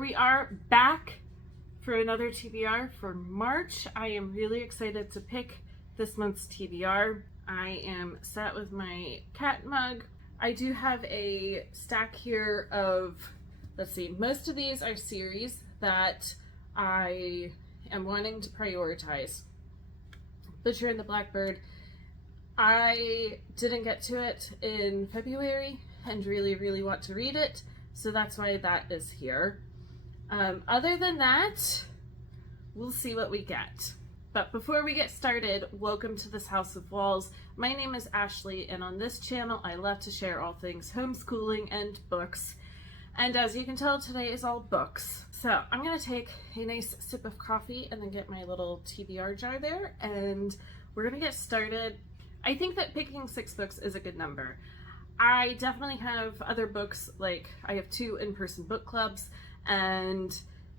we are back for another TBR for March. I am really excited to pick this month's TBR. I am sat with my cat mug. I do have a stack here of, let's see, most of these are series that I am wanting to prioritize. Butcher and the Blackbird, I didn't get to it in February and really want to read it, so that's why that is here. Other than that, we'll see what we get. But before we get started, welcome to this House of Walls. My name is Ashley, and on this channel I love to share all things homeschooling and books. And as you can tell, today is all books. So I'm gonna take a nice sip of coffee and then get my little TBR jar there, and we're gonna get started. I think that picking 6 books is a good number. I definitely have other books, like I have 2 in-person book clubs, and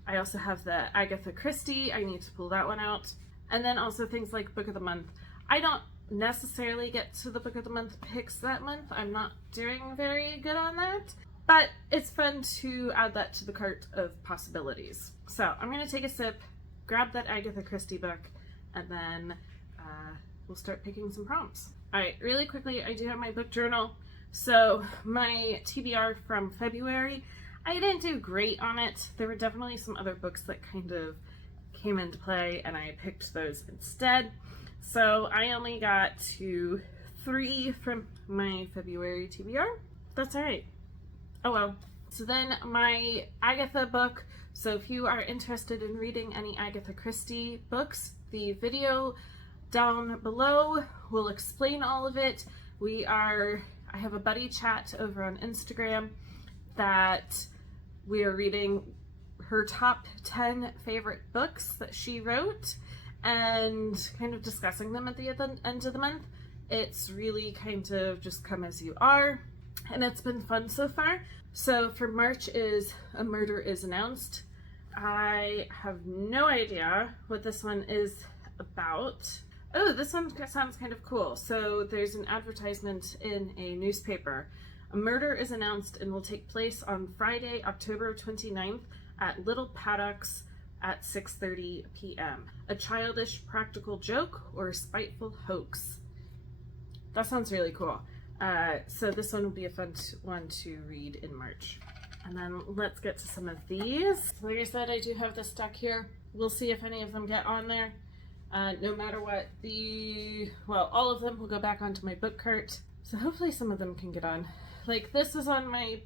I also have the Agatha Christie. I need to pull that one out. And then also things like Book of the Month. I don't necessarily get to the Book of the Month picks that month. I'm not doing very good on that. But it's fun to add that to the cart of possibilities. So I'm going to take a sip, grab that Agatha Christie book, and then we'll start picking some prompts. Alright, really quickly, I do have my book journal. So my TBR from February, I didn't do great on it. There were definitely some other books that kind of came into play, and I picked those instead. So I only got to 3 from my February TBR. That's alright. Oh well. So then my Agatha book. So if you are interested in reading any Agatha Christie books, the video down below will explain all of it. I have a buddy chat over on Instagram that we are reading her top 10 favorite books that she wrote and kind of discussing them at the end of the month. It's really kind of just come as you are, and it's been fun so far. So for March is A Murder is Announced. I have no idea what this one is about. Oh, this one sounds kind of cool. So there's an advertisement in a newspaper. A murder is announced and will take place on Friday, October 29th at Little Paddocks at 6:30 p.m. A childish practical joke or a spiteful hoax? That sounds really cool. So this one will be a fun one to read in March. And then let's get to some of these. Like I said, I do have this stack here. We'll see if any of them get on there. No matter what, all of them will go back onto my book cart. So hopefully some of them can get on. Like this is on my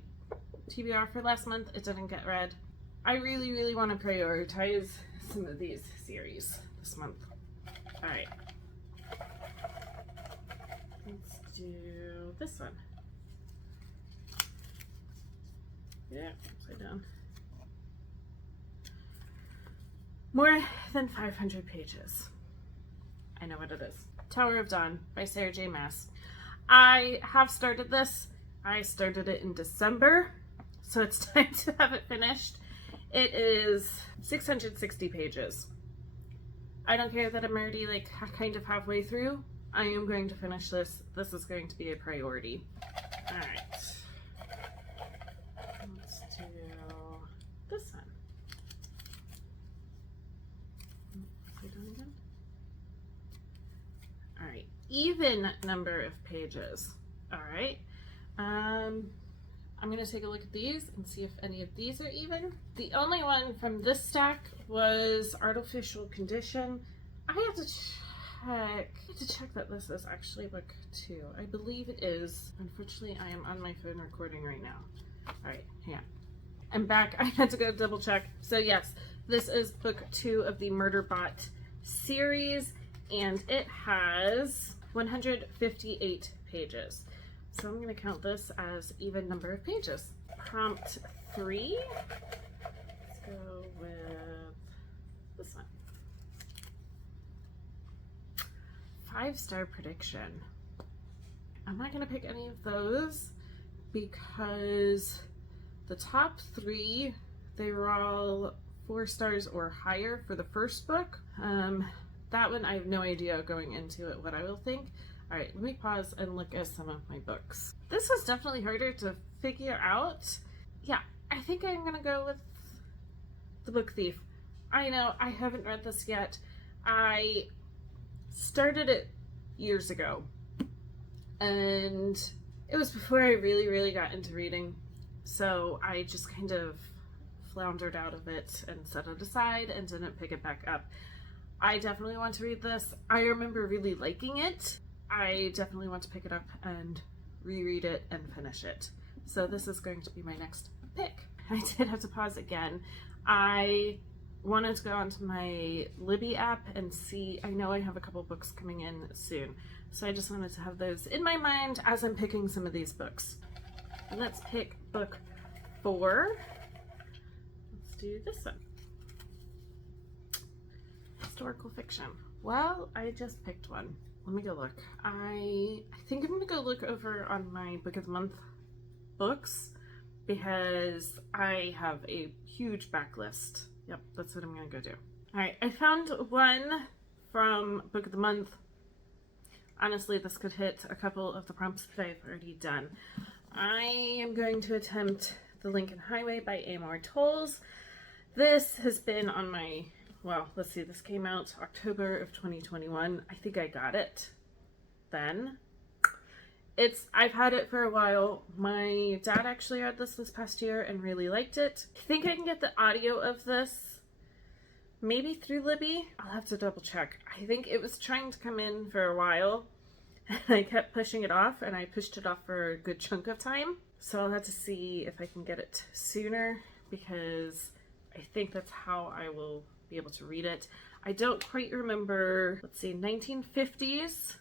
TBR for last month. It didn't get read. I really want to prioritize some of these series this month. All right. Let's do this one. Yeah, upside down. More than 500 pages. I know what it is. Tower of Dawn by Sarah J. Maas. I have started this. I started it in December, so it's time to have it finished. It is 660 pages. I don't care that I'm already kind of halfway through. I am going to finish this. This is going to be a priority. All right. Let's do this one. All right, even number of pages. All right. I'm gonna take a look at these and see if any of these are even. The only one from this stack was Artificial Condition. I have to check that this is actually book 2. I believe it is. Unfortunately, I am on my phone recording right now. All right, yeah. I'm back. I had to go double check. So yes, this is book 2 of the Murderbot series, and it has 158 pages. So I'm going to count this as even number of pages. Prompt 3. Let's go with this one. 5-star prediction. I'm not going to pick any of those because the top 3, they were all 4 stars or higher for the first book. That one I have no idea going into it what I will think. All right, let me pause and look at some of my books. This was definitely harder to figure out. Yeah, I think I'm gonna go with The Book Thief. I know, I haven't read this yet. I started it years ago, and it was before I really got into reading, so I just kind of floundered out of it and set it aside and didn't pick it back up. I definitely want to read this. I remember really liking it. I definitely want to pick it up and reread it and finish it. So this is going to be my next pick. I did have to pause again. I wanted to go onto my Libby app and see, I know I have a couple books coming in soon, so I just wanted to have those in my mind as I'm picking some of these books. And let's pick book 4. Let's do this one. Historical fiction. Well, I just picked one. Let me go look. I think I'm gonna go look over on my Book of the Month books because I have a huge backlist. Yep, that's what I'm gonna go do. Alright, I found one from Book of the Month. Honestly, this could hit a couple of the prompts that I've already done. I am going to attempt The Lincoln Highway by Amor Towles. This has been on my, well, let's see, this came out October of 2021. I think I got it then. I've had it for a while. My dad actually read this past year and really liked it. I think I can get the audio of this maybe through Libby. I'll have to double check. I think it was trying to come in for a while and I kept pushing it off, and I pushed it off for a good chunk of time. So I'll have to see if I can get it sooner, because I think that's how I will be able to read it. I don't quite remember, let's see, 1950s.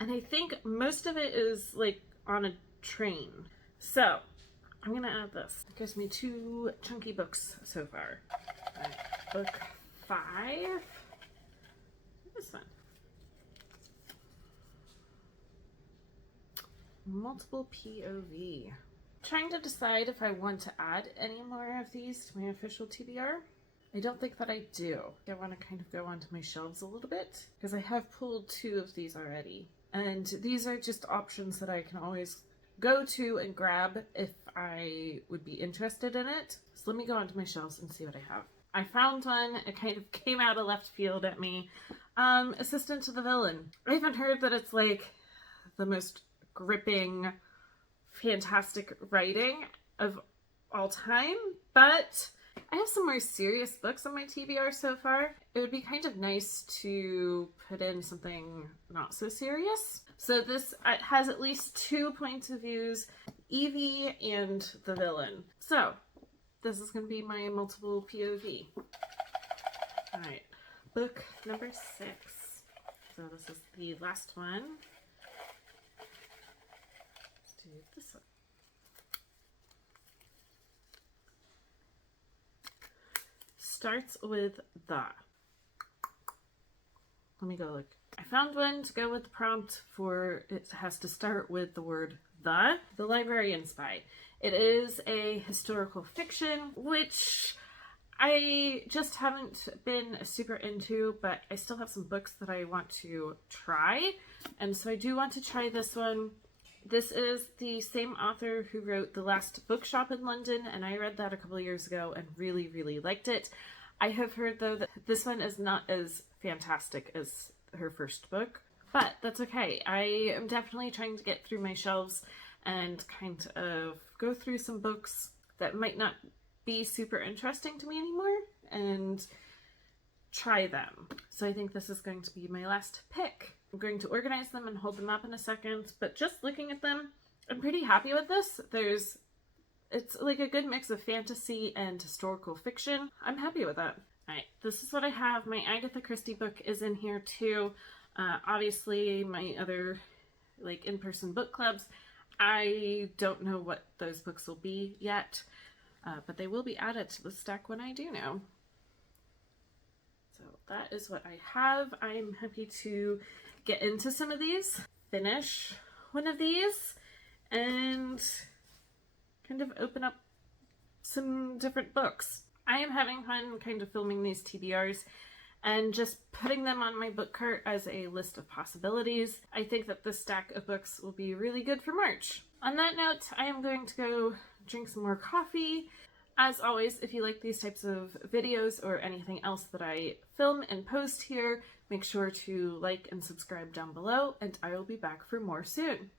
And I think most of it is like on a train. So I'm gonna add this. It gives me 2 chunky books so far. Right, book 5. This one. Multiple POV. Trying to decide if I want to add any more of these to my official TBR. I don't think that I do. I want to kind of go onto my shelves a little bit because I have pulled 2 of these already. And these are just options that I can always go to and grab if I would be interested in it. So let me go onto my shelves and see what I have. I found one. It kind of came out of left field at me. Assistant to the Villain. I haven't heard that it's like the most gripping, fantastic writing of all time, but I have some more serious books on my TBR so far. It would be kind of nice to put in something not so serious. So this has at least 2 points of views, Evie and the villain. So this is going to be my multiple POV. Alright, book number 6. So this is the last one. Let's do this one. Starts with the. Let me go look. I found one to go with the prompt for it has to start with the word the Librarian Spy. It is a historical fiction, which I just haven't been super into, but I still have some books that I want to try, and so I do want to try this one. This is the same author who wrote The Last Bookshop in London, and I read that a couple of years ago and really liked it. I have heard, though, that this one is not as fantastic as her first book, but that's okay. I am definitely trying to get through my shelves and kind of go through some books that might not be super interesting to me anymore and try them. So I think this is going to be my last pick. I'm going to organize them and hold them up in a second, but just looking at them, I'm pretty happy with this. It's like a good mix of fantasy and historical fiction. I'm happy with that. Alright, this is what I have. My Agatha Christie book is in here too. Obviously, my other like in-person book clubs, I don't know what those books will be yet, but they will be added to the stack when I do know. So that is what I have. I'm happy to get into some of these, finish one of these, and kind of open up some different books. I am having fun kind of filming these TBRs and just putting them on my book cart as a list of possibilities. I think that this stack of books will be really good for March. On that note, I am going to go drink some more coffee, As always, if you like these types of videos or anything else that I film and post here, make sure to like and subscribe down below, and I will be back for more soon.